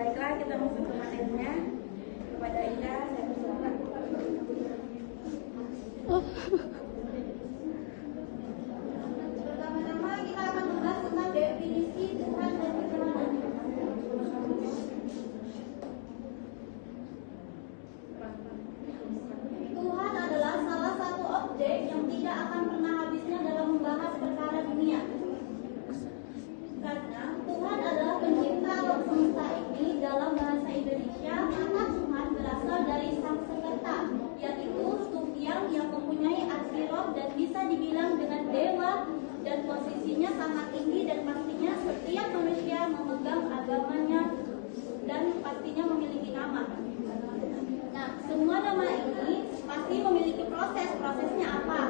Baiklah, kita masuk ke materinya. Kepada Ida, saya persilakan. Pertama-tama kita akan membahas tentang definisi Tuhan dan ketuhanan. Tuhan adalah salah satu objek yang tidak akan pernah habisnya dalam membahas perkara dunia. Karena Tuhan adalah pencipta alam semesta ini. Dalam bahasa Indonesia, kata Tuhan berasal dari sang pencipta, yaitu Tuhan yang mempunyai arti roh dan bisa dibilang dengan dewa, dan posisinya sangat tinggi, dan pastinya setiap manusia memegang agamanya dan pastinya memiliki nama. Nah, semua nama ini pasti memiliki proses. Prosesnya apa?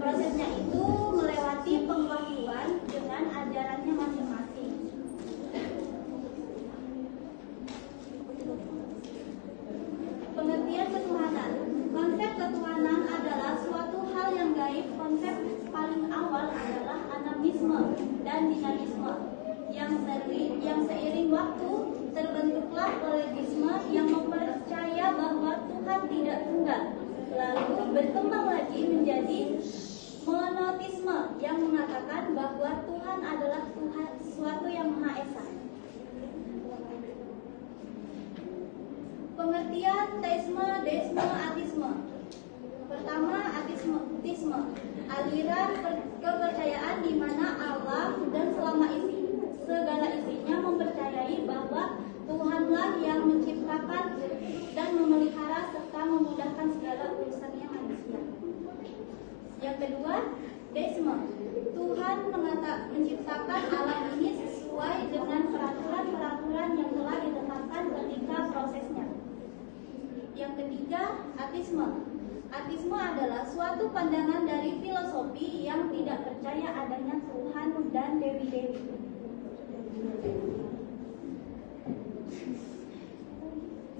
Prosesnya itu melewati pengwahyuan dengan ajarannya masing-masing. Pengertian ketuhanan. Konsep ketuhanan adalah suatu hal yang gaib. Konsep paling awal adalah animisme dan dinamisme. Yang seiring waktu terbentuklah kolegisme yang mempercaya bahwa Tuhan tidak tunggal. Lalu berkembang lagi menjadi monotisme yang mengatakan bahwa Tuhan adalah Tuhan suatu yang Maha Esa. Pengertian teisme, deisme, ateisme. Pertama, ateisme, aliran kepercayaan di mana Allah dan segala isinya mempercayai bahwa Tuhanlah yang menciptakan dan memelihara serta memudahkan segala urusannya manusia. Yang kedua, deisme. Tuhan menciptakan alam ini sesuai dengan peraturan-peraturan yang telah ditetapkan ketika prosesnya. Yang ketiga, ateisme. Ateisme adalah suatu pandangan dari filosofi yang tidak percaya adanya Tuhan dan dewi-dewi.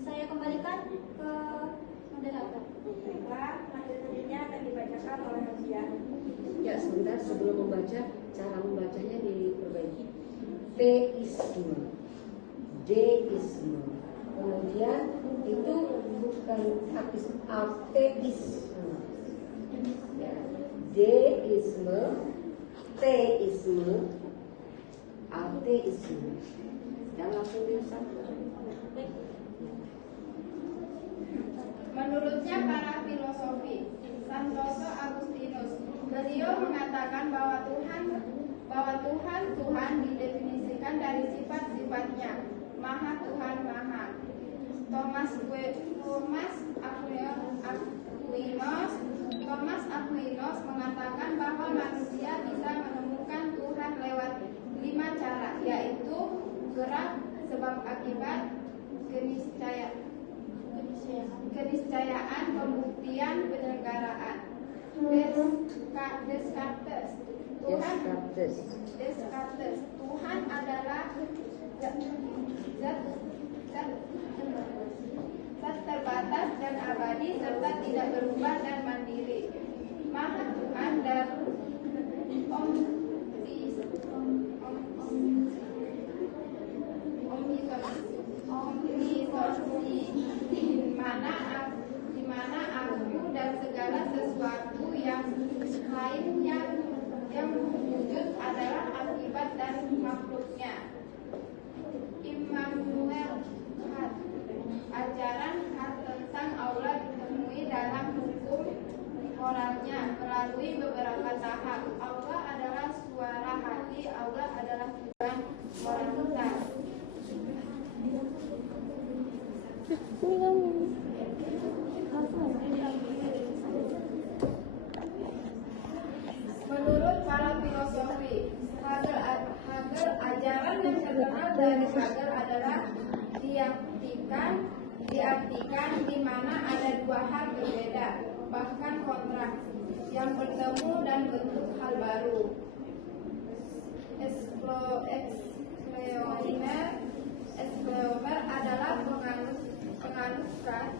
Saya kembalikan ke moderator. Baiklah, materinya akan dibacakan oleh Nadia. Ya, sebentar sebelum membaca, cara membacanya diperbaiki. Teisme, deisme, kemudian itu bukan ateisme, ya. Deisme, teisme, ateisme. Dan langsung disambung. Menurutnya para filosofi, Santoso Agustinus, beliau mengatakan bahwa Tuhan didefinisikan dari sifat-sifatnya, Maha Tuhan Maha. Thomas Aquinas mengatakan bahwa manusia bisa menemukan Tuhan lewat 5 cara, yaitu gerak, sebab akibat, keniscayaan, pembuktian, penyelenggaraan. Descartes, Tuhan adalah zat terbatas dan abadi serta tidak berubah dan mandiri. Maha Tuhan dan omnipotensi, di mana aku dan segala sesuatu yang lainnya yang wujud adalah akibat dan makhluknya. Immanuel Kant, ajaran Kant tentang Allah ditemui dalam hukum moralnya melalui beberapa tahap. Allah adalah suara hati, Allah adalah tujuan moralitas. Menurut para filosofi, Hegel, ajaran yang terkenal dari Hegel adalah diartikan di mana ada dua hal berbeda, bahkan kontrak, yang bertemu dan bentuk hal baru. Exclaimer adalah penganut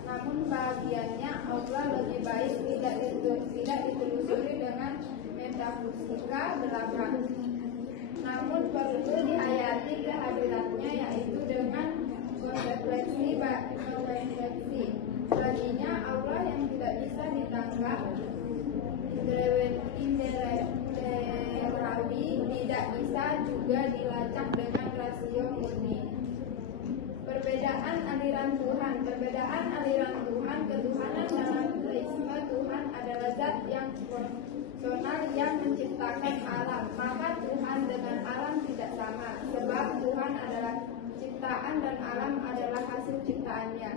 namun bagiannya Allah lebih baik tidak ditelusuri dengan metafisika belakang. Namun perlu dihayati kehadirannya, yaitu dengan Intelektuali tidak bisa juga dilacak dengan rasio murni. Perbedaan aliran Tuhan ketuhanan dalam teisme Tuhan adalah zat yang personal yang menciptakan alam. Maka Tuhan dengan alam tidak sama, sebab Tuhan adalah ciptaan dan alam adalah hasil ciptaannya.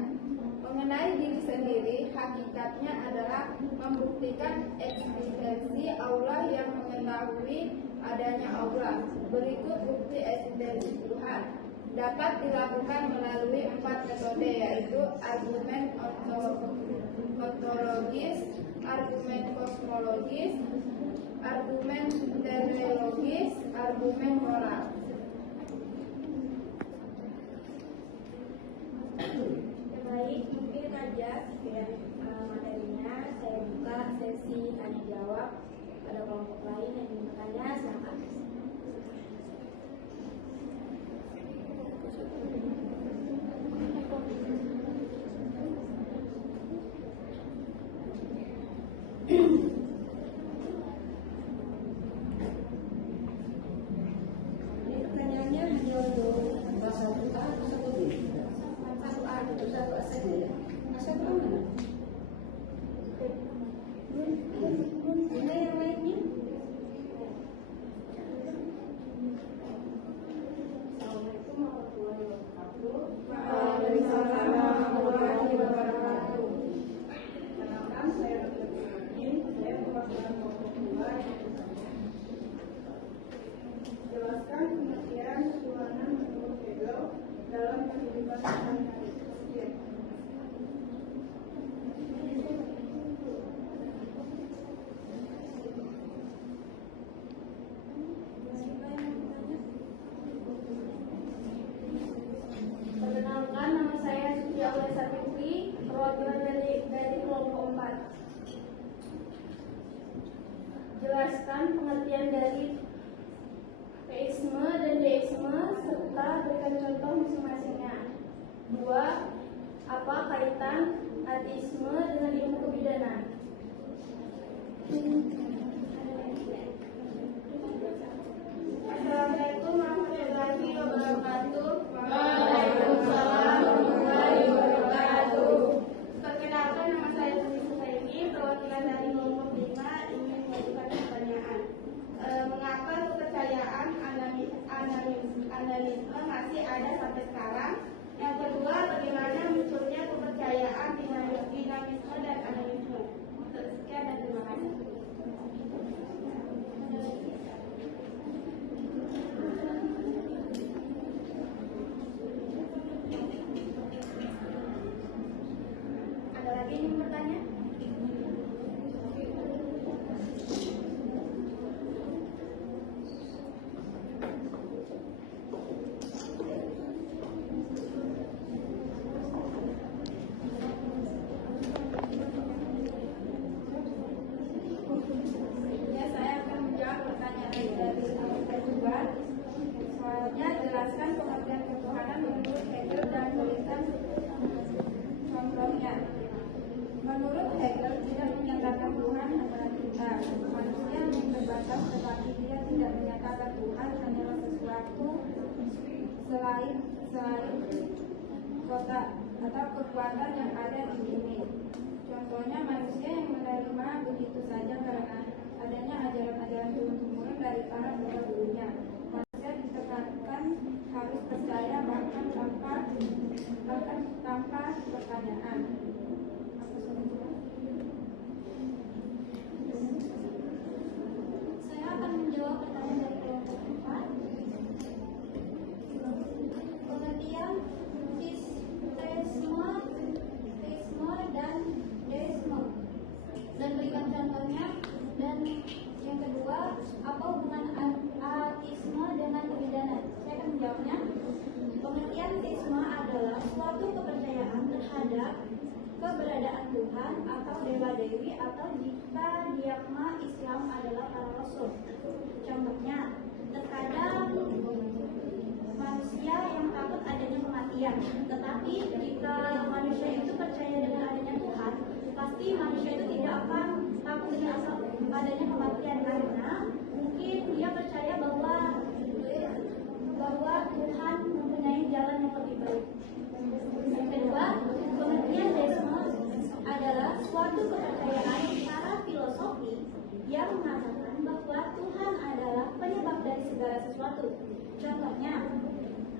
Mengenai diri sendiri, hakikatnya adalah membuktikan eksistensi Allah yang mengetahui adanya Allah. Berikut bukti eksistensi Tuhan. Dapat dilakukan melalui 4 metode, yaitu argumen ontologis, argumen kosmologis, argumen teleologis, argumen moral. Baik, mungkin saja sekian materinya. Saya buka sesi tanya jawab. Pada kelompok lain yang ingin bertanya, silakan. Ini pertanyaannya hanya untuk Bahasa A atau satu B? satu A. Satu A saja ya. Satu A mana? Ini yang lainnya. Assalamualaikum warahmatullahi wabarakatuh. Waalaikumsalam warahmatullahi wabarakatuh. Perkenalkan, saya Dr. Ibrahim. Saya mewakilkan kelompok 2. Jelaskan pengertian ketuhanan menurut Hegel dalam kehidupan sehari-hari. Perkenalkan, nama saya Suci Aulesa Fitri, perwakilan dari kelompok 4. Jelaskan pengertian dari teisme dan deisme serta berikan contoh masing-masingnya. 2. Apa kaitan ateisme dengan ilmu kebidanan? Assalamualaikum warahmatullahi wabarakatuh. Waalaikumsalam warahmatullahi wabarakatuh. Perkenalkan, nama saya Suci Suhaimi, perwakilan dari kelompok 5, ingin mengajukan pertanyaan. Mengapa kepercayaan analisme masih ada sampai sekarang? Yang kedua, bagaimana munculnya kepercayaan dinamisme dan analisme? Sekian dan terima kasih. Ada lagi yang ingin bertanya? Ya, saya akan menjawab pertanyaan dari anggota juga. Soalnya jelaskan pengertian ketuhanan menurut Hegel dan berikan contohnya. Menurut Hegel tidak menyatakan Tuhan hanyalah kita. Manusia yang terbatas, tetapi dia tidak menyatakan Tuhan hanyalah sesuatu selain kota atau kekuatan yang ada di bumi. Contohnya manusia yang menerima begitu saja karena adanya ajaran-ajaran turun-temurun dari para pendahulunya. Manusia ditekankan harus percaya bahkan tanpa pertanyaan. Saya akan menjawab pertanyaan dari kelompok 4. Pengertian teisme dan deisme, dan berikan contohnya. Dan yang kedua, apa hubungan ateisme dengan kebidanan? Saya akan menjawabnya. Pengertian teisme adalah suatu kepercayaan terhadap keberadaan Tuhan atau dewa-dewi, atau jika diagma Islam adalah para rasul. Contohnya, terkadang manusia yang takut adanya kematian, tetapi jika manusia itu percaya dengan adanya Tuhan, pasti manusia itu tidak akan takut adanya kematian, karena mungkin dia percaya bahwa Tuhan mempunyai jalan yang lebih baik. Yang kedua, pengertian deisme adalah suatu kepercayaan secara filosofi yang mengatakan bahwa Tuhan adalah penyebab dari segala sesuatu. Contohnya,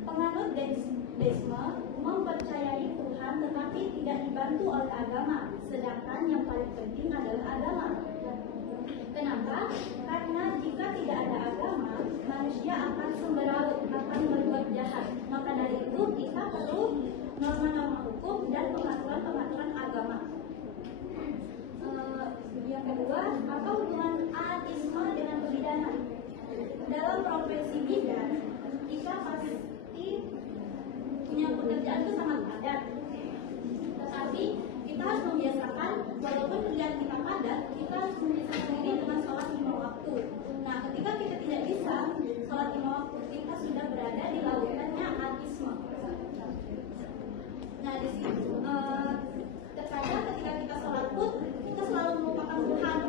penganut deisme mempercayai Tuhan tetapi tidak dibantu oleh agama, sedangkan yang paling penting adalah agama. Kenapa? Karena jika tidak ada agama, manusia akan semeraut, akan berbuat jahat. Maka dari itu kita perlu norma-norma hukum dan pengaturan-pengaturan agama. Yang kedua, apa hubungan ateisme dengan kebidanan? Dalam profesi bidan, kita pasti punya pekerjaan itu sangat padat. Tetapi kita harus membiasakan, walaupun kerjaan kita padat, kita harus membiasakan diri dengan sholat 5 waktu. Nah, ketika kita tidak bisa sholat 5 waktu, kita sudah berada di lautannya ateisme. Nah, di sini terkadang ketika kita sholat pun kita selalu melupakan Tuhan.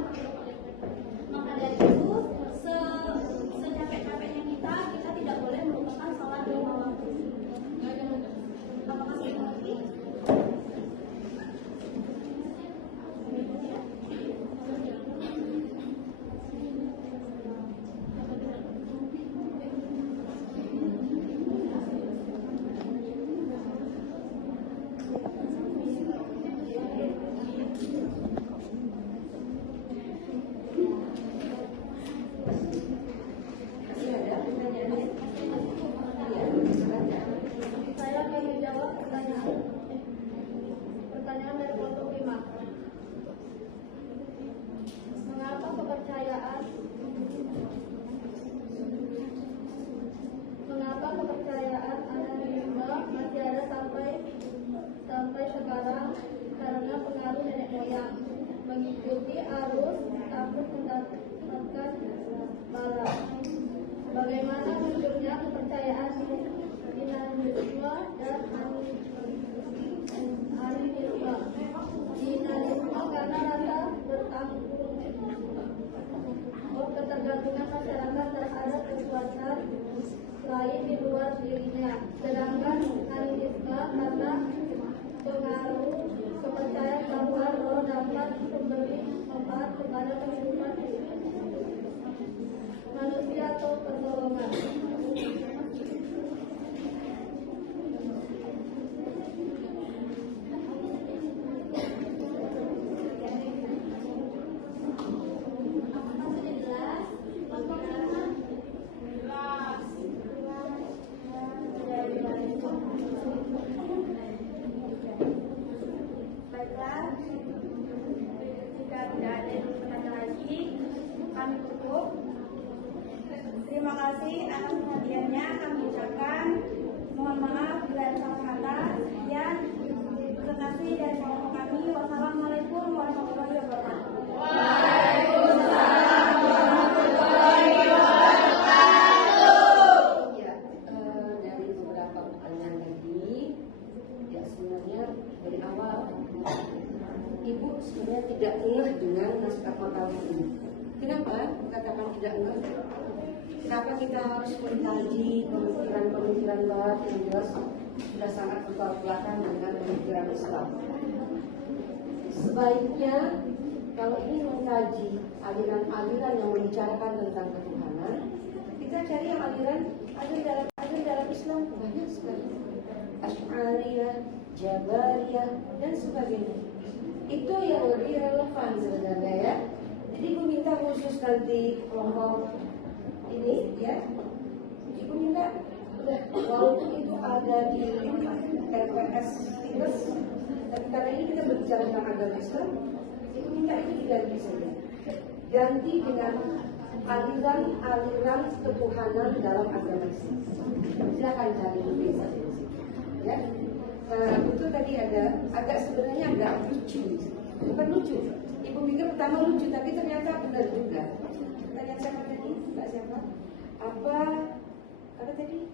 Maka dari itu, secapek-capeknya kita tidak boleh melupakan sholat 5 waktu. Apakah saya mengerti? Saya akan menjawab pertanyaan dari kelompok 5. Mengapa kepercayaan animisme masih ada sampai sekarang? Karena pengaruh nenek moyang, mengikuti arus takut mendapatkan bala. Bagaimana munculnya kepercayaan dinamisme dan animisme? Dinamisme karena rasa ketergantungan masyarakat terhadap kekuatan lain di luar dirinya, sedangkan animisme karena pengaruh kepercayaan bahwa roh dapat memberi manfaat kepada kehidupan manusia atau pertolongan. Baiklah, jika tidak ada yang bertanya lagi, kami tutup. Terima kasih atas perhatiannya. Kami ucapkan mohon maaf bila ada salah kata. Sekian, terima kasih dari kelompok kami. Wassalamualaikum warahmatullahi wabarakatuh. Waalaikumsalam warahmatullahi wabarakatuh. Ya, dari beberapa pertanyaan tadi, ya sebenarnya dari awal Ibu sebenarnya tidak ngeh dengan naskah makalah ini. Kenapa katakan tidak ngeh? Kenapa kita harus mengkaji pemikiran-pemikiran barat yang jelas sudah sangat bertolak dengan pemikiran Islam? Sebaiknya kalau ingin mengkaji aliran-aliran yang membicarakan tentang ketuhanan, kita cari yang aliran dalam Islam banyak sekali. Asy'ariyah, Jabariyah dan sebagainya. Itu yang lebih relevan sebenarnya ya. Jadi Ibu minta khusus nanti kelompok ini ya, Ibu minta udah walaupun itu ada di RPS Fitness, tapi karena ini kita berbicara tentang agama Islam, Ibu minta itu diganti saja. Ganti dengan aliran ketuhanan dalam agama Islam. Silakan cari itu ya. Nah, itu tadi agak sebenarnya agak lucu, bukan lucu. Ibu pikir pertama lucu, tapi ternyata benar juga. Pertanyaan siapa tadi? Mbak siapa? Apa tadi?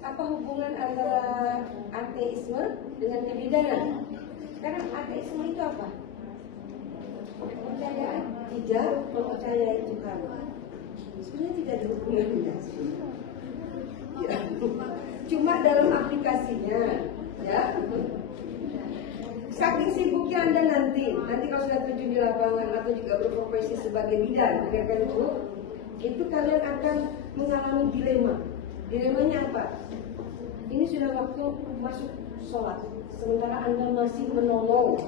Apa hubungan antara ateisme dengan kebidanan? Karena ateisme itu apa? Kepercayaan tidak mempercayai Tuhan. Sebenarnya tidak ada hubungannya. Ya. Cuma dalam aplikasinya, ya. Saking sibuknya Anda nanti kalau sudah terjun di lapangan atau juga berprofesi sebagai bidan, dengarkan dulu, itu kalian akan mengalami dilema. Dilemanya apa? Ini sudah waktu masuk sholat, sementara Anda masih menolong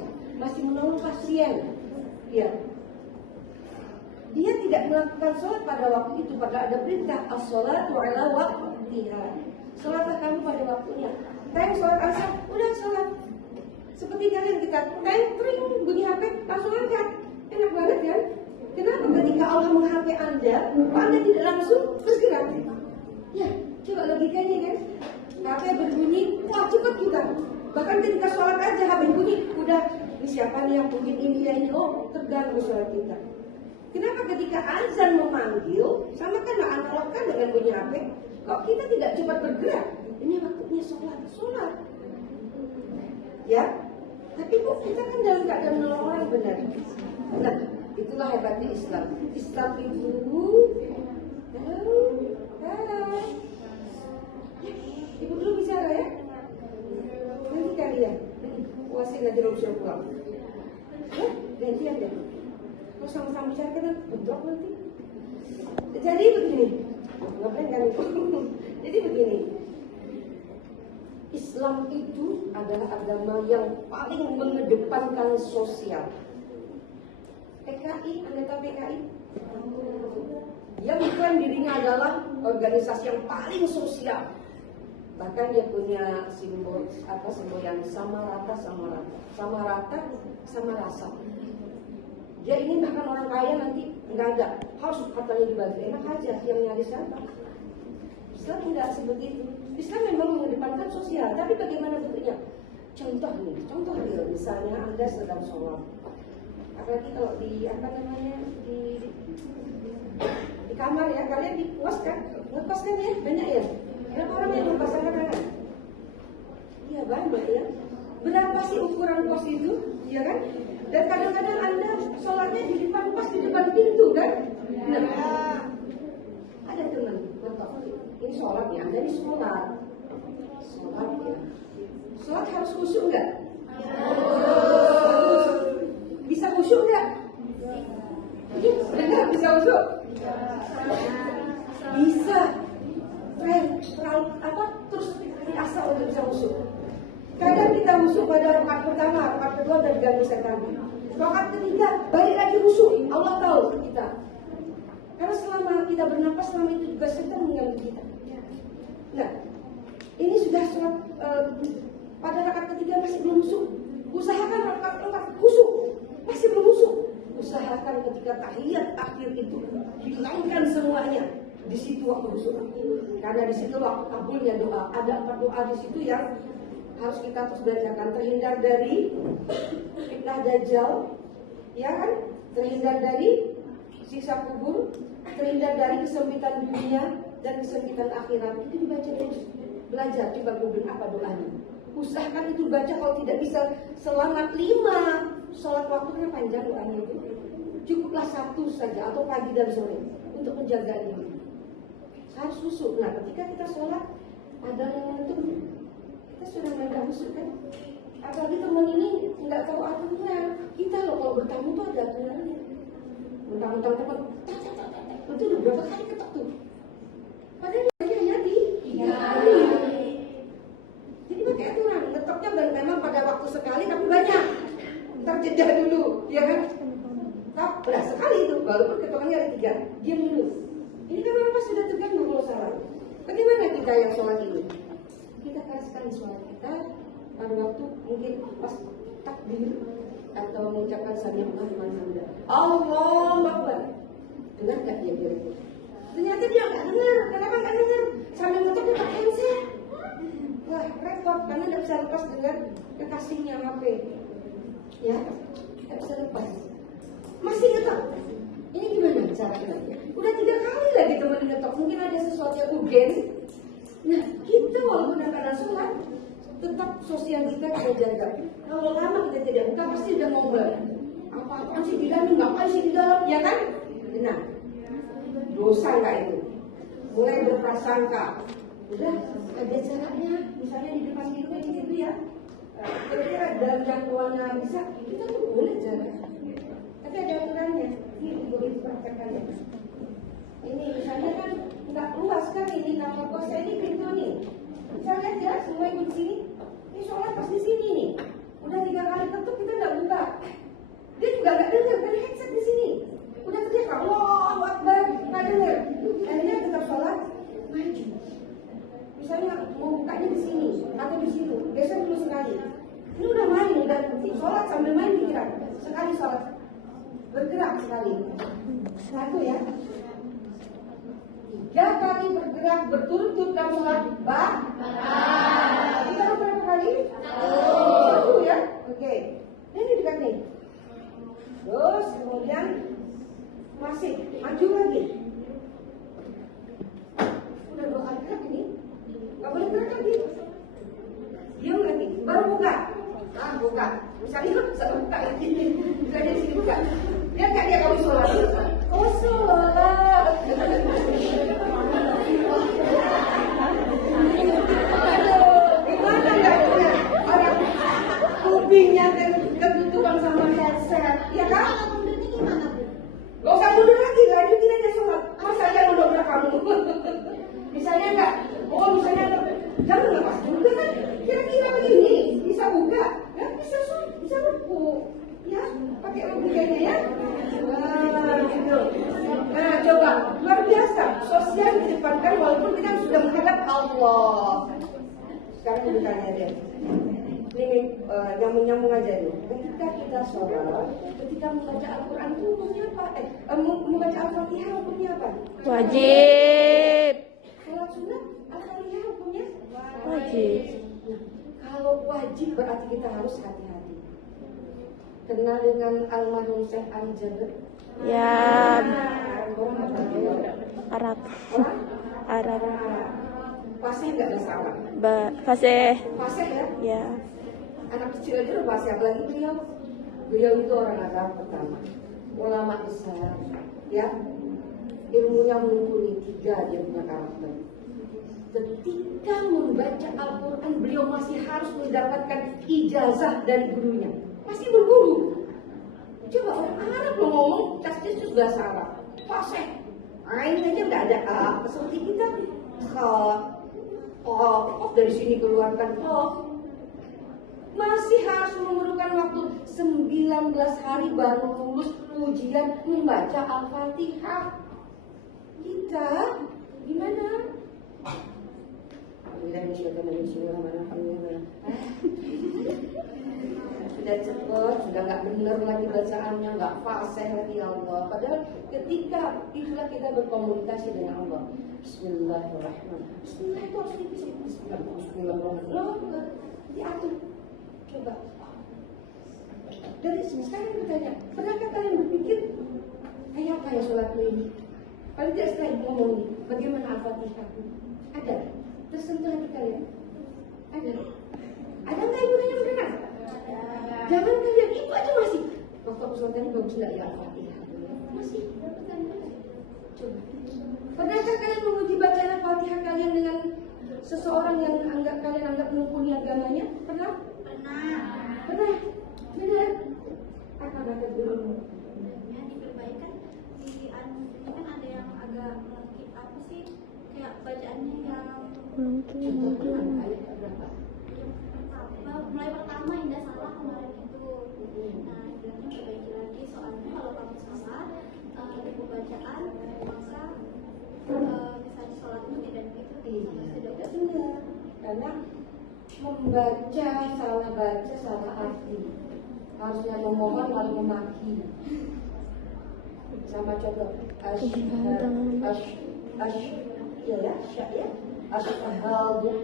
pasien. Ya. Dia tidak melakukan sholat pada waktu itu, padahal ada perintah as-sholatu ala waqtiha. Sholatlah kamu pada waktunya. Time sholat asar, udah sholat. Seperti kalian kita tring bunyi HP langsung angkat, enak banget kan? Kenapa ketika Allah meng-HP Anda, kok Anda tidak langsung bergerak? Ya, coba logikanya kan? HP berbunyi, wah cepat kita. Bahkan ketika sholat aja HP bunyi, udah ini siapa nih yang mungkin ini ya ini, oh terganggu sholat kita. Kenapa ketika azan memanggil, sama kan analog kan dengan bunyi HP, kok kita tidak cepat bergerak? Ini waktunya sholat. Ya, tapi kok kita kan dalam keadaan menolong orang benar. Nah, itulah hebatnya Islam. Islam itu, Ibu dulu bicara ya. Nanti kalian, puasin aja dulu suruh pulang. Gantian deh. Kalau sama-sama bicara kan bentrok nanti. Jadi begini, ngapain kan? Jadi begini. Islam itu adalah agama yang paling mengedepankan sosial. PKI, Anda tahu PKI? Dia bukan dirinya adalah organisasi yang paling sosial. Bahkan dia punya simbol yang sama rata, sama rasa. Dia ingin bahkan orang kaya nanti nggak ada, harus hartanya dibagi. Enak aja yang nyari siapa? Islam tidak seperti itu. Islam memang mengedepankan sosial, tapi bagaimana bentuknya? Contoh real, misalnya Anda sedang sholat, apalagi kalau di di kamar ya, kalian ngekos kan ya, banyak ya. Berapa orang yang memasang tangan? Iya banyak ya. Berapa sih ukuran kos itu, ya kan? Dan kadang-kadang Anda sholatnya di depan pas di depan pintu kan? Nah, ada teman, ini sholat ya, Anda ini sholat ya. Sholat harus khusyuk nggak? Bisa khusyuk nggak? Benar, bisa khusyuk? Bisa. Terus diasah untuk bisa khusyuk. Kadang kita khusyuk pada rakaat pertama, rakaat kedua udah diganggu setan. Rakaat ketiga balik lagi khusyuk. Allah tahu kita. Karena selama kita bernapas, selama itu juga setan mengganggu kita. Nah, ini sudah sholat pada rakaat ketiga masih belum khusyuk. Usahakan rakaat keempat khusyuk, masih belum khusyuk. Usahakan ketika tahiyat akhir itu hilangkan semuanya. Di situ waktu khusyuk. Karena di situ waktu kabulnya doa. Ada 4 doa di situ yang harus kita terus belajarkan. Terhindar dari fitnah dajjal, ya kan? Terhindar dari siksa kubur, terhindar dari kesempitan dunia dan kesempitan akhirat. Itu dibaca terus. Belajar, coba google apa doanya. Usahakan itu baca, kalau tidak bisa selama 5 sholat waktunya panjang doanya itu. Cukuplah 1 saja atau pagi dan sore untuk menjaga diri. Harus khusyuk. Nah, ketika kita sholat ada momentum kita sudah mulai khusyuk kan. Apalagi teman ini nggak tahu aturan. Kita loh kalau bertamu tuh ada aturannya. Mentang-mentang teman, itu udah berapa kali ketok tuh? Padahal dia hanya 3 kali. Jadi pakai aturan, ketoknya dan memang pada waktu sekali tapi banyak. Ntar jeda dulu, ya kan? Udah sekali itu, walaupun ketokannya ada 3, diam dulu. Ini kan orang pasti sudah terganggu kalau salah. Bagaimana kita yang sholat ini? Kita kasihkan sholat kita pada waktu mungkin pas takbir atau mengucapkan sami'allahu liman hamidah. Allahu Akbar. Dengar nggak dia kira-kira? Ternyata dia nggak dengar. Kenapa nggak dengar? Sambil ngetok dia pakai handset. Wah repot karena nggak bisa lepas dengan kekasihnya HP. Ya, nggak bisa lepas. Masih ngetok. Ini gimana caranya? Udah 3 kali lagi teman ngetok. Mungkin ada sesuatu yang urgen. Nah, kita walaupun akan sholat, tetap sosial kita jaga. Kalau lama kita tidak buka, pasti udah mau balik. Apa-apaan sih di dalam, ngapain sih di dalam, ya kan? Nah, dosa nggak itu? Mulai berprasangka, udah ada caranya, misalnya di depan hidupnya di situ ya. Kira-kira dalam jangkauannya bisa, kita tuh boleh cara. Tapi ada aturannya. Ini boleh dipraktekkan ya. Ini misalnya kan nggak luas kan ini kamar kos saya ini pintu nih. Bisa lihat ya, semua ikut sini. Ini sholat pas di sini nih. Udah 3 kali ketuk kita nggak buka. Dia juga nggak dengar dari headset di sini. Udah teriak Allahu Akbar, nggak dengar. Akhirnya tetap sholat maju. Misalnya mau bukanya di sini atau di situ, geser dulu sekali. Ini udah main, udah sholat sambil main pikiran. Sekali sholat, bergerak sekali. 1 ya. 3 kali bergerak berturut-turut dalam sholat kita berapa kali? 1 ya. Oke. Ini dekat nih. Terus kemudian masih maju lagi. Udah 2 kali gerak ini. Gak boleh gerak lagi. Diam lagi. Baru buka. Nah, buka. Misalnya satu buka lagi. Misalnya di sini buka. Lihat gak dia kawin sholat? Oh sholat. Gimana gak punya orang kupingnya ketutupan sama headset, ya kan? Kalau mundurnya gimana, Bu? Gak usah mundur lagi, lanjutin aja sholat. Masa aja mendobrak kamu? Misalnya enggak, misalnya jangan lepas juga kan? Kira-kira begini, bisa buka, ya bisa sholat, bisa ruku, ya pakai logikanya ya. Wah, gitu. Nah, coba luar biasa, sosial dikedepankan walaupun kita sudah menghadap Allah. Sekarang kita tanya deh. Ini nyambung-nyambung aja nih. Ketika kita sholat, ketika membaca Al-Quran itu hukumnya apa? Membaca Al-Fatihah hukumnya apa? Wajib. Sholat sunat Al-Fatihah hukumnya Wajib. Nah, kalau wajib berarti kita harus hati-hati. Kenal dengan almarhum Syekh Al-Jabir? Ya. Orang apa dia? Arab. Orang? Arab. Fasih nggak ada salah? Fasih. Fasih ya? Ya. Anak kecil aja udah fasih, apalagi beliau. Beliau itu orang Arab pertama, ulama besar, ya. Ilmunya mumpuni, 3 dia punya karakter. Ketika membaca Al-Quran, beliau masih harus mendapatkan ijazah dari gurunya. Masih berguru. Coba orang Arab lo ngomong, cas-cas bahasa Arab, fasih. Ain aja nggak ada seperti kita. Dari sini keluarkan masih harus memerlukan waktu 19 hari baru lulus ujian membaca Al-Fatihah. Kita gimana? Sudah cepet, sudah nggak benar lagi bacaannya, nggak fasih lagi ya Allah. Padahal ketika itulah kita berkomunikasi dengan Allah. Bismillahirrahmanirrahim. Bismillah itu harus dipisah. Bismillahirrahmanirrahim. Diatur. Coba. Dari sekarang bertanya, pernahkah kalian berpikir kayak apa ya sholatku ini? Paling tidak setelah ibu ngomong ini, bagaimana Al-Fatihah? Ada? Tersentuh hati kalian? Ada? Ada nggak ibu nanya benar? Jangan kalian, ibu aja masih. Waktu aku sholat tadi bagus nggak ya Al-Fatihah? Masih. Coba. Pernahkah kalian memuji bacaan Al-Fatihah kalian dengan seseorang yang kalian anggap mumpuni agamanya? Pernah? Pernah? Benar? Apa kata dulu? Sebenarnya diperbaikan di muslim kan ada yang agak apa sih kayak bacaannya yang Ayat berapa? mulai pertama indah salah kemarin itu. Nah, bilangnya perbaiki lagi soalnya kalau kamu salah di bacaan maka misalnya sholatmu tidak begitu. Tidak benar. Karena membaca salah baca salah arti. Harusnya memohon lalu memaki. Sama contoh asyhadu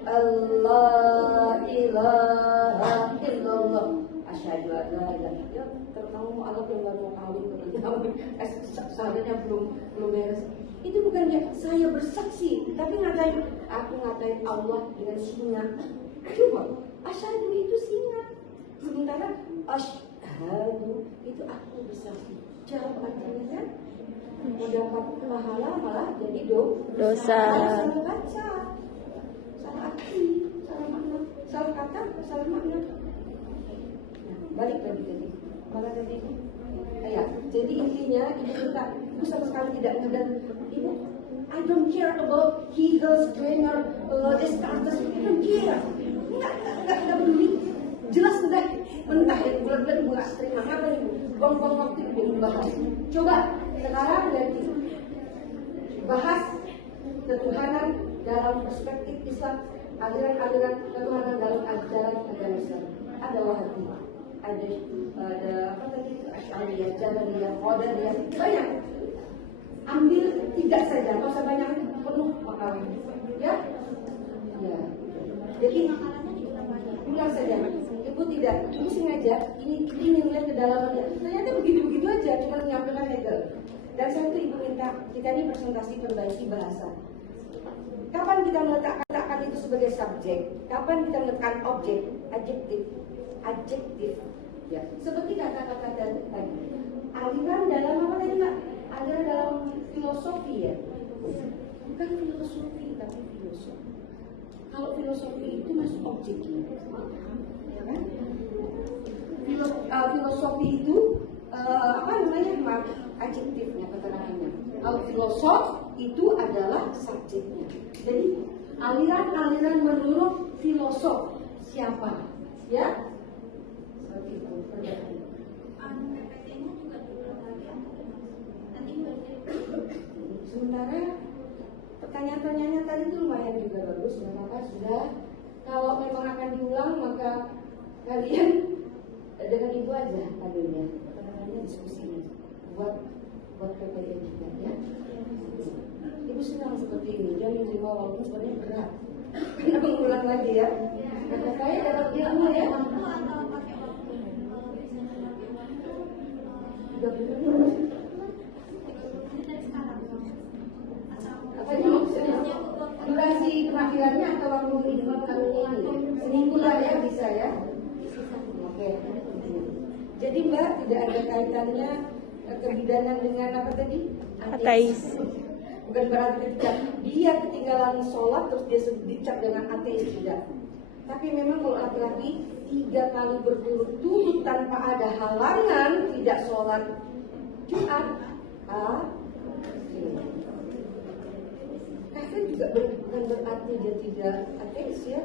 alla ilaha illallah asyhadu an la ilaha illallah. Terutama mau Allah yang baru mau kawin sahadatnya belum beres. Itu bukan dia saya bersaksi, tapi aku ngatain Allah dengan singa. Coba asyhadu itu singa, sementara asyhadu itu aku Jauh artinya kan? Mau dapat pahala malah jadi Dosa. Salah baca, salah arti, salah makna, salah kata, salah makna. Nah, balik lagi tadi. Mana tadi? Ya, jadi intinya ibu sama sekali tidak mudah. Ibu, I don't care about Kegels, trainer, Descartes, I don't care. Enggak peduli. Jelas udah mentah ya, bulan-bulan ibu nggak terima. Ngapain ibu? Buang-buang waktu ibu membahas. Coba sekarang ganti. Bahas ketuhanan dalam perspektif Islam, aliran-aliran ketuhanan dalam ajaran agama Islam. Ada Wahabi, ada apa tadi? Asy'ariyah, Jabariyah, Qadariyah, banyak. Ambil 3 saja, nggak usah banyak, penuh makalah. Ya, ya. Jadi ulang saja. Ibu tidak, ibu sengaja ini melihat kedalamannya. Ternyata begitu-begitu aja, cuma menyampaikan Hegel. Dan saya itu ibu minta kita ini presentasi perbaiki bahasa. Kapan kita meletakkan itu sebagai subjek? Kapan kita meletakkan objek? Adjektif. Ya, seperti kata-kata tadi. Aliran dalam apa tadi Mbak? Aliran dalam filosofi ya. Bukan filosofi tapi filosofi. Kalau filosofi itu masuk objeknya, ya kan? Filosofi itu apa namanya? Adjektifnya, keterangannya. Kalau filosof itu adalah subjeknya. Jadi aliran-aliran menurut filosof siapa? Ya, seperti itu. PPT-nya juga diulang lagi nanti Sementara pertanyaan-pertanyaannya tadi itu lumayan juga bagus, maka sudah. Kalau memang akan diulang maka kalian dengan ibu aja panggilnya, diskusi buat PPT juga ya. Ibu senang seperti ini, dia menerima walaupun sebenarnya berat. Karena mengulang lagi ya. Kata saya dapat ilmu ya. atau pakai waktu 30 menit. Apa ini maksudnya? Durasi penampilannya atau waktu ini? Seminggu lah ya bisa ya. Oke. Jadi Mbak tidak ada kaitannya kebidanan dengan apa tadi? Ateis. Bukan berarti ketika dia ketinggalan sholat terus dia dicap dengan ateis, tidak. Tapi memang kalau laki-laki 3 kali berturut-turut tanpa ada halangan tidak sholat Jumat, kafir juga bukan berarti dia tidak ateis ya.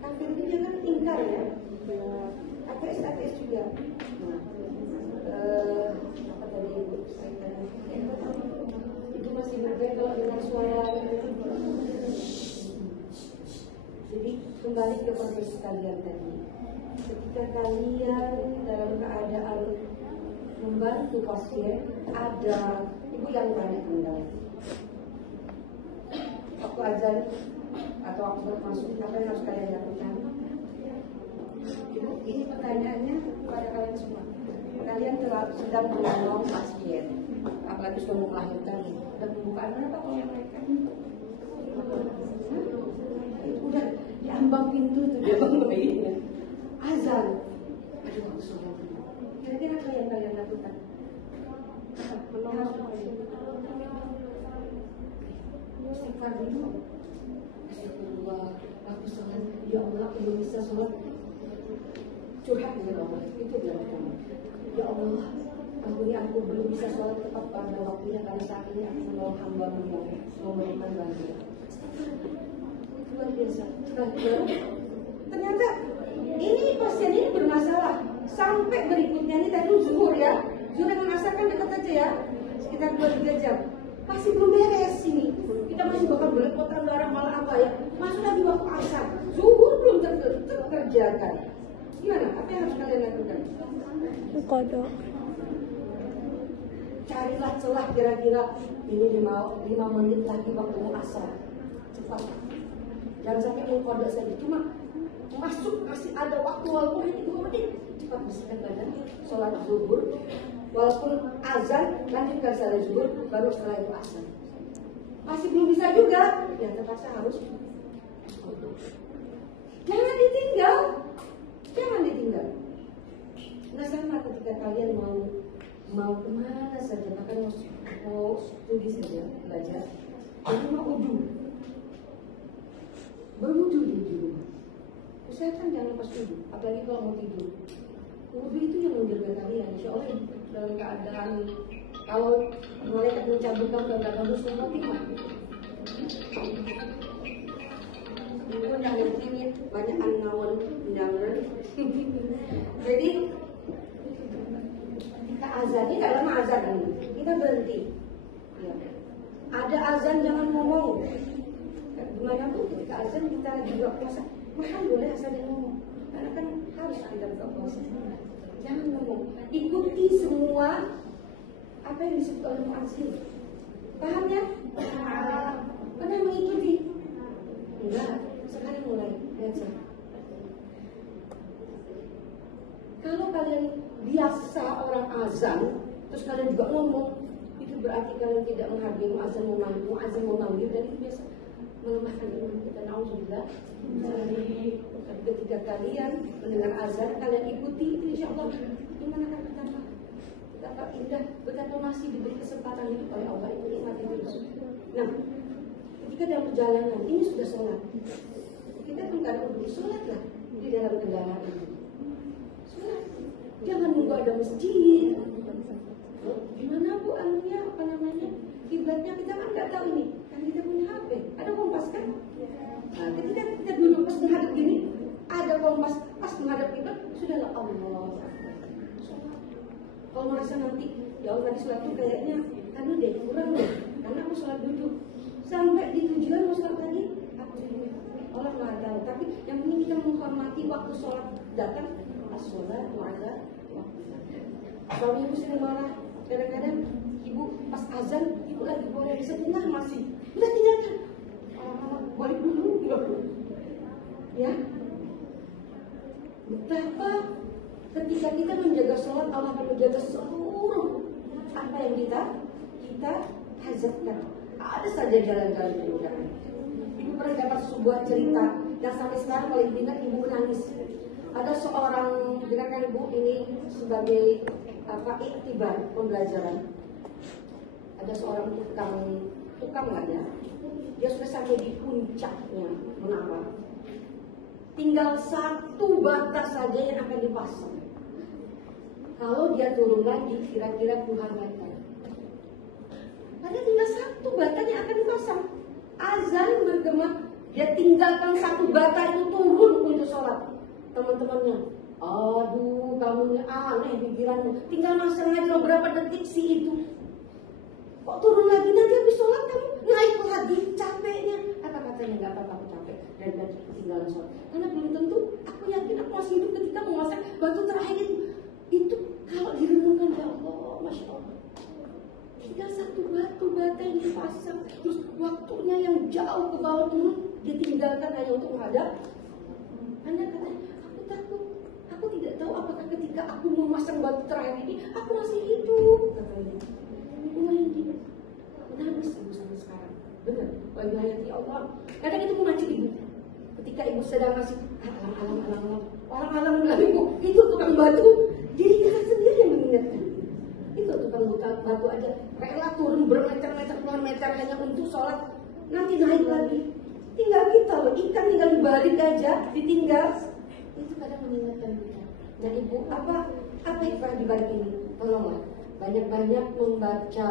Kafir itu jangan ingkar ya. Ateis juga. Nah, apa tadi ibu? Itu masih berbeda kalau dengar suara. Jadi kembali ke proses kalian tadi. Ketika kalian dalam keadaan membantu pasien, ada ibu yang banyak kendala. Waktu azan atau waktu bermasuk, apa yang harus kalian lakukan? Ibu, ini pertanyaannya kepada kalian semua. Kalian sedang menolong pasien, apalagi sudah melahirkan, dan pembukaan apa kalau mereka? Udah diambang pintu tuh dia bang bayinya. Azan, aduh aku sholat. Kira-kira apa yang kalian lakukan? Menolong istighfar dulu. Astagfirullah, aku sholat. Ya Allah, aku belum bisa sholat. Curhat dengan Allah, itu dilakukan. Ya Allah, ampuni aku belum bisa sholat tepat pada waktunya karena saat ini aku menolong hamba-Mu yang memberikan bantuan. Luar biasa. Ternyata ini pasien ini bermasalah. Sampai berikutnya ini tadi zuhur ya. Zuhur dengan asar kan dekat aja ya, sekitar 2-3 jam. Masih belum beres ini. Kita masih bakal belepotan darah malah apa ya? Masuk lagi waktu asar. Zuhur belum terkerjakan. Gimana? Apa yang harus kalian lakukan? Kodok. Carilah celah kira-kira ini 5 menit lagi waktu asar. Cepat. Jangan sampai ini kodok saja. Cuma masuk masih ada waktu walaupun ini 2 menit. Cepat bersihkan badan, sholat zuhur. Walaupun azan lanjutkan sholat zuhur, baru setelah itu asar. Masih belum bisa juga, ya terpaksa harus kodok. Jangan ditinggal. Jangan ditinggal. Nah sama ketika kalian mau mau studi saja, belajar, jadi mau berwudu di rumah. Usahakan jangan pas wudu, apalagi kalau mau tidur. Wudu itu yang menjaga kalian. Insya Allah dalam keadaan kalau malaikat mencabut kamu dalam keadaan husnul khotimah. Itu yang ini banyak unknown number. Jadi kita azan, ini dalam azan ini kita berhenti. Ya. Ada azan jangan ngomong. Gimana pun ketika azan kita juga puasa, makan boleh asal dia ngomong. Karena kan harus kita buka puasa. Jangan ngomong. Ikuti semua apa yang disebut oleh muadzin. Paham ya? Pernah mengikuti? Enggak. Sekarang mulai baca. Kalau kalian biasa orang azan, terus kalian juga ngomong, itu berarti kalian tidak menghargai muadzin memanggil, dan itu biasa melemahkan iman kita. Nauzubillah. Tapi ketika kalian mendengar azan, kalian ikuti, itu insya Allah iman akan bertambah. Betapa indah, betapa masih diberi kesempatan hidup oleh Allah, itu nikmati terus. Nah, ketika dalam perjalanan ini sudah sholat, kita pun kada perlu sholatlah di dalam kendaraan ini. Sholat, jangan nunggu ada masjid. Gimana bu anunya, apa namanya, kiblatnya kita kan nggak tahu ini, kan kita punya HP, ada kompas kan? Nah, ketika kita duduk pas menghadap gini, ada kompas pas menghadap kiblat, sudahlah Allah. Kalau merasa nanti, ya Allah tadi sholat itu kayaknya kan deh kurang deh, karena aku sholat duduk sampai di tujuan mau sholat tadi, aku Allah nggak tahu. Tapi yang penting kita menghormati waktu sholat datang, as-sholat ada waktu. Suami ibu sering marah, kadang-kadang ibu pas azan, ibu lagi boleh setengah masih, udah tinggalkan, balik dulu, ya. Betapa ketika kita menjaga sholat, Allah akan menjaga seluruh apa yang kita hazardkan. Ada saja jalan-jalan kemudahan. Ibu pernah dapat sebuah cerita yang sampai sekarang paling ingat, ibu menangis. Ada seorang, dengarkan ibu, ini sebagai iktibar pembelajaran. Ada seorang tukang lah ya. Dia sudah sampai di puncaknya menara. Tinggal satu bata saja yang akan dipasang. Kalau dia turun lagi, kira-kira puluhan bata. Ada tinggal satu bata yang akan dipasang. Azan bergema, dia tinggalkan satu bata itu turun untuk sholat. Teman-temannya, aduh kamu aneh pikiranmu. Tinggal masang aja berapa detik sih itu. Kok turun lagi, nanti habis sholat kamu naik lagi, capeknya. Apa katanya, nggak apa-apa aku capek dan ketinggalan sholat. Karena belum tentu, aku yakin aku masih hidup ketika memasang batu terakhir itu. Itu kalau direnungkan, ya Allah, Masya Allah. Tinggal satu bata yang dipasang, terus waktunya yang jauh ke bawah turun, dia tinggalkan hanya untuk menghadap. Anda katanya, aku takut, aku tidak tahu apakah ketika aku memasang batu terakhir ini, aku masih hidup, katanya. Ibu merinding, menangis ibu sampai sekarang. Benar, wajahnya ya Allah. Kadang itu memacu ibu. Ketika ibu sedang ngasih alam ibu, itu tukang batu. Jadi kita sendiri yang mengingatkan. Itu tukang batu aja rela turun bermeter-meter puluhan meter hanya untuk sholat. Nanti naik lagi. Tinggal kita loh, ikan tinggal dibalik aja, ditinggal. Itu kadang mengingatkan kita. Nah ibu, apa ikhlas dibalik ini? Tolonglah banyak-banyak membaca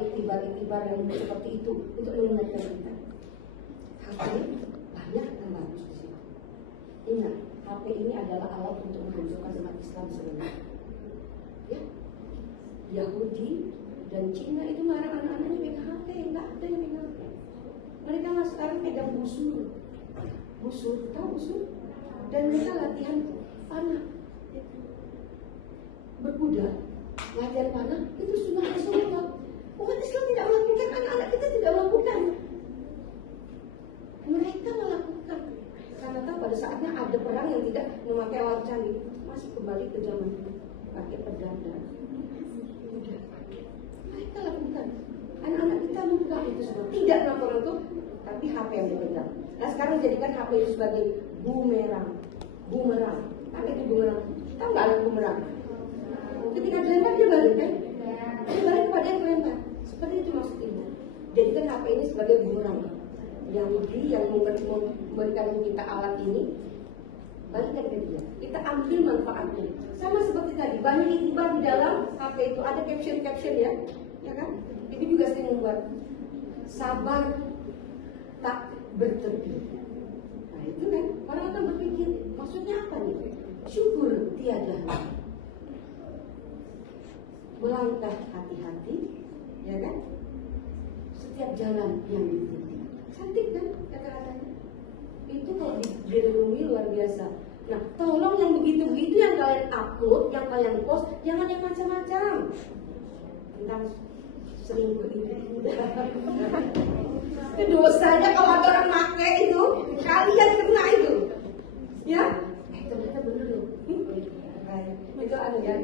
iktibar-iktibar yang seperti itu untuk mengingatkan kita. HP banyak yang bagus di sini. Ingat, HP ini adalah alat untuk menghancurkan umat Islam sebenarnya. Ya, Yahudi dan Cina itu marah anak-anaknya pegang HP, nggak ada yang pegang HP. Mereka sekarang pegang busur, tahu busur? Dan mereka latihan panah, berkuda, latihan panah itu sunnah Rasulullah. Umat Islam tidak melakukan, anak-anak kita tidak melakukan. Mereka melakukan karena tahu pada saatnya ada perang yang tidak memakai alat canggih, masih kembali ke zaman dulu, pakai pedang dan kuda. Mereka lakukan. Anak-anak kita membuka itu semua, tidak melakukan itu, tapi HP yang dipegang. Nah sekarang jadikan HP itu sebagai bumerang. Tapi itu bumerang. Tahu nggak ada bumerang? Ketika dilempar dia balik kan? Dia balik kepada yang melempar. Seperti itu maksud ibu. Jadikan HP ini sebagai bumerang. Yang beli, yang memberikan kita alat ini, balikan ke dia. Kita ambil manfaatnya. Sama seperti tadi, banyak itibar di dalam HP itu ada caption ya, ya kan? Ibu juga sering membuat sabar tak bertepi. Nah itu kan orang akan berpikir maksudnya apa nih? Syukur tiada, melangkah hati-hati, ya kan? Setiap jalan yang dituju. Cantik kan kata-katanya? Itu kalau direnungi luar biasa. Nah, tolong yang begitu-begitu yang kalian upload, yang kalian post, jangan yang macam-macam. Tentang selingkuh itu dosanya kalau ada orang pakai itu, kalian kena itu. Ya? Ternyata bener loh. Itu ada ya,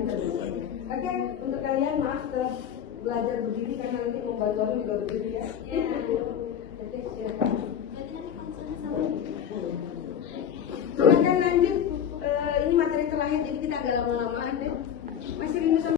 Oke, untuk kalian maaf telah belajar berdiri karena nanti membantu orang juga berdiri ya. Oke, silakan. Jadi nanti konsulnya sama. Silakan lanjut. Ini materi terakhir jadi kita agak lama-lama deh. Masih rindu sama